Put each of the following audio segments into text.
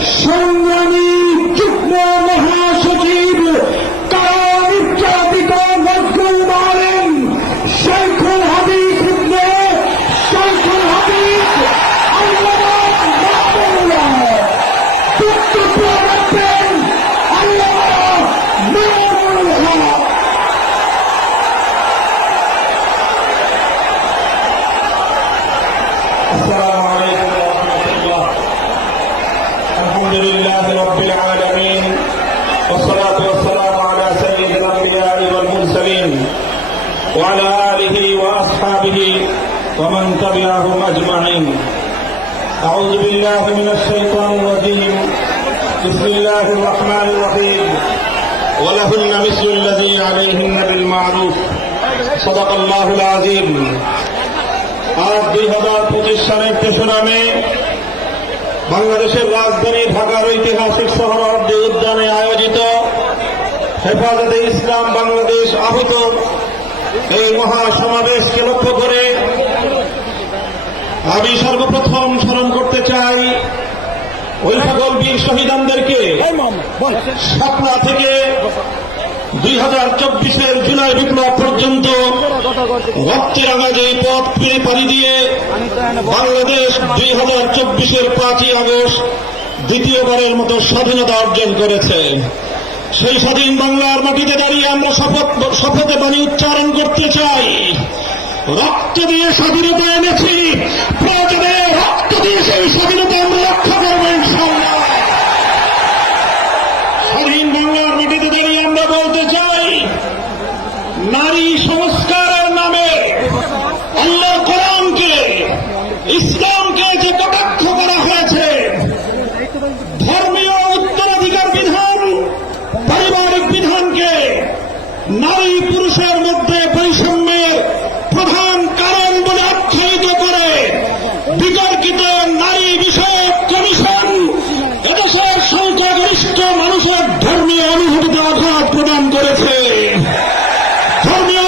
সংগ্রামী آله وأصحابه ومن تبعهم أجمعين أعوذ بالله من الشيطان الرجيم بسم الله الرحمن الرحيم ولهن مثل الذي عليهن بالمعروف صدق الله العظيم আজ দুই হাজার পঁচিশ সালের তেসরা মে বাংলাদেশের রাজধানী ঢাকার ঐতিহাসিক শহরার্দি উদ্যানে আয়োজিত হেফাজতে ইসলাম বাংলাদেশ আহত এই মহাসমাবেশকে লক্ষ্য করে আমি সর্বপ্রথম স্মরণ করতে চাই ওই সকল বীর শহীদানদেরকে সাতনা থেকে দুই হাজার চব্বিশের জুলাই বিপ্লব পর্যন্ত রক্তেরাঙা যে পথ ফিরে পাড়ি দিয়ে বাংলাদেশ দুই হাজার চব্বিশের পাঁচই আগস্ট দ্বিতীয়বারের মতো স্বাধীনতা অর্জন করেছে। সেই স্বাধীন বাংলার মাটিতে দাঁড়িয়ে আমরা শপথ, শপথে বাণী উচ্চারণ করতে চাই। রক্ত দিয়ে স্বাধীনতা এনেছি। প্রয়োজনে রক্ত দিয়ে সেই স্বাধীনতা আমরা রক্ষা করব ইনশাল্লাহ স্বাধীন বাংলার মাটিতে দাঁড়িয়ে আমরা বলতে চাই নারী সংস্কারের নামে আল্লাহ কোরআনকে ইসলামকে যে কটাক্ষ করা হয়েছে ধর্মীয় উত্তরাধিকার বিধান পারিবারিক বিধানকে নারী পুরুষের মধ্যে বৈষম্যের প্রধান কারণ বলে আখ্যায়িত করে বিতর্কিত নারী বিষয়ক কমিশন, এদেশের সংখ্যাগরিষ্ঠ মানুষের ধর্মীয় অনুভূতিতে আঘাত প্রদান করেছে। ধর্মীয়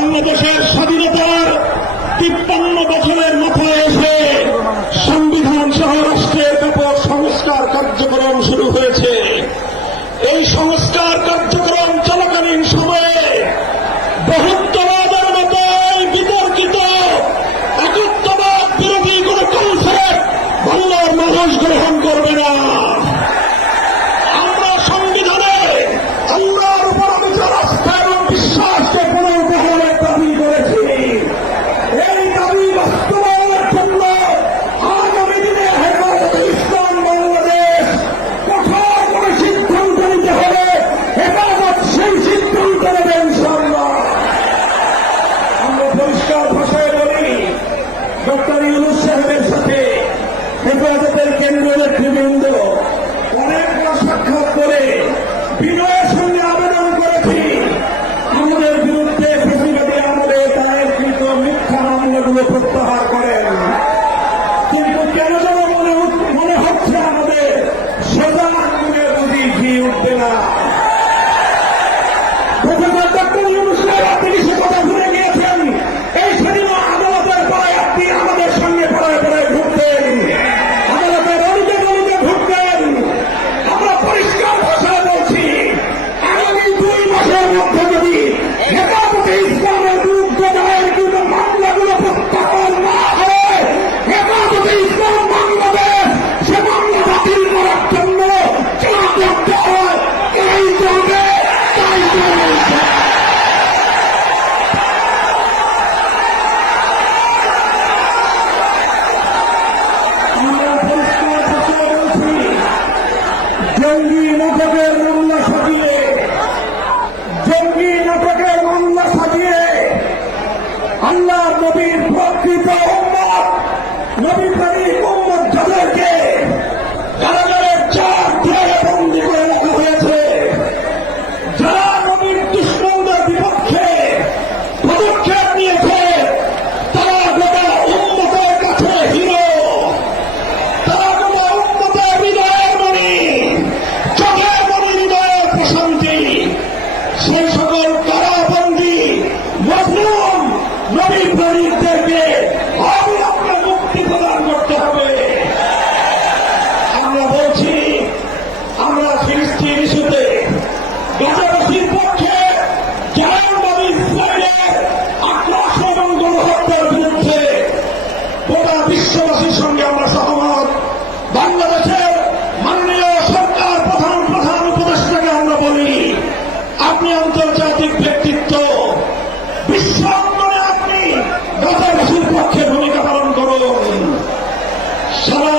বাংলাদেশের স্বাধীনতার তিপ্পান্ন বছরের মাথায় Vamos para! সারা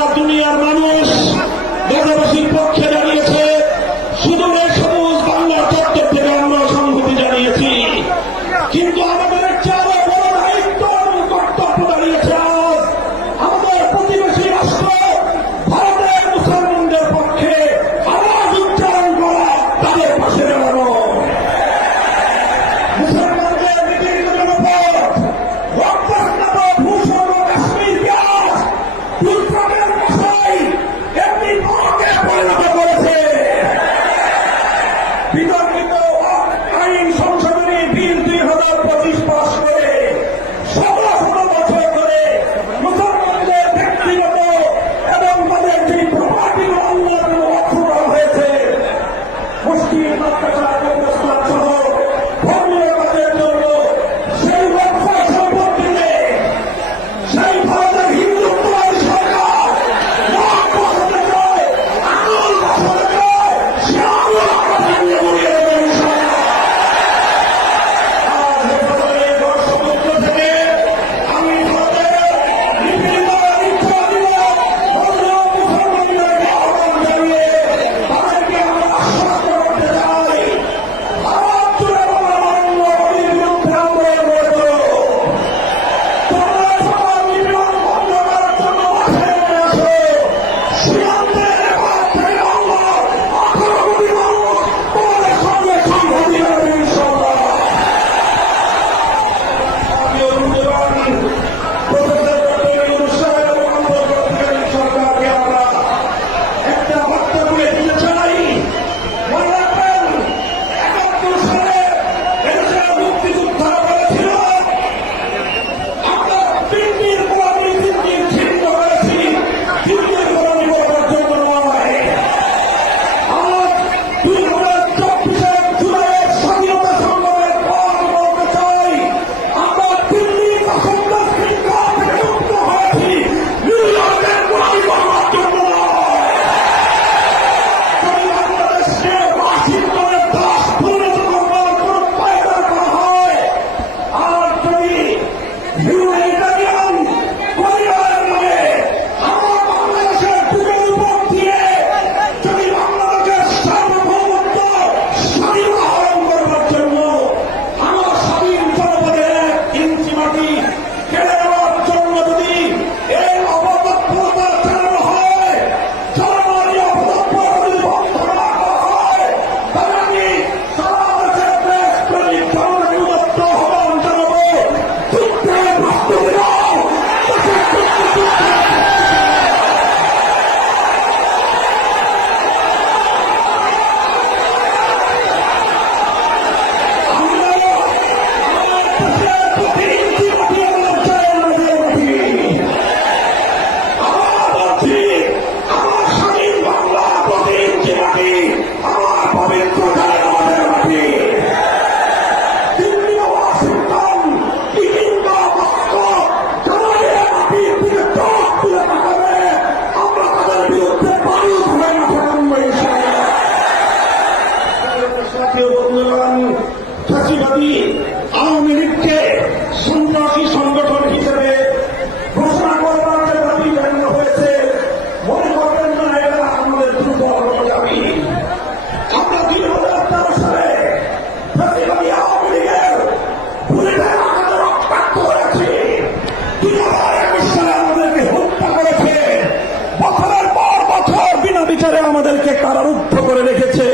কারারুদ্ধ করে রেখেছে।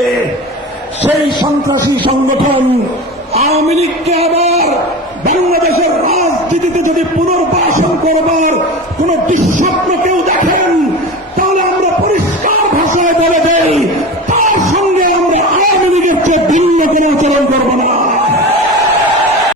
সেই সন্ত্রাসী সংগঠন আওয়ামী লীগকে আবার বাংলাদেশের রাজনীতিতে যদি পুনর্বাসন করবার কোন দুঃস্বপ্ন কেউ